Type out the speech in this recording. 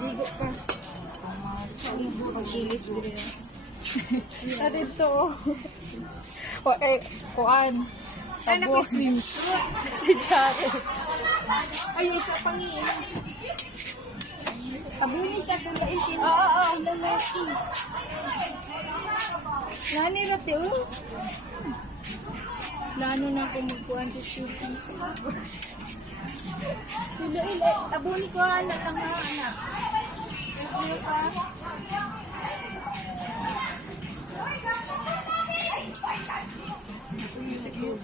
Ligo ka. Pag-ilis ko rin. Natin to. Kuan. Ay, nakiswimsuit. Si Jared. Ay, isa pang yun. Abuni siya kung laintin. Oo, lalaki. Nani rati, oh. Plano na ako magkuhan sa shooties. Abuni ko, anak lang na, anak. Ano pa? Uy,